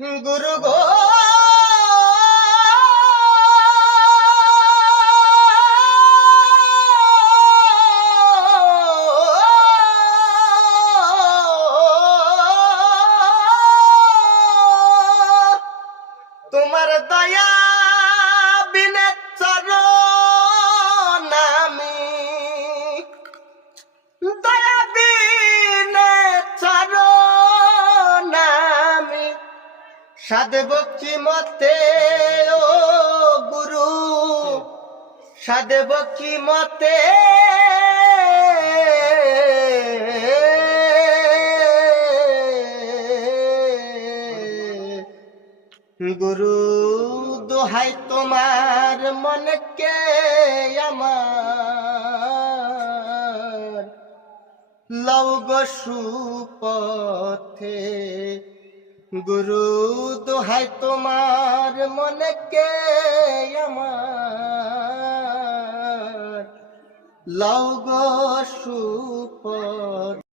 গুরু গো তোমার দয়া বিনে চরণ আমি দয়া বিনে চরণ আমি সাধব কি মতে ও গুরু সাধব কি মতে গুরু দোহাই তোমার মনকে আমার লও গো সুপথে গুরু দোহাই তোমার মনকে আমার লও গো সুপথে।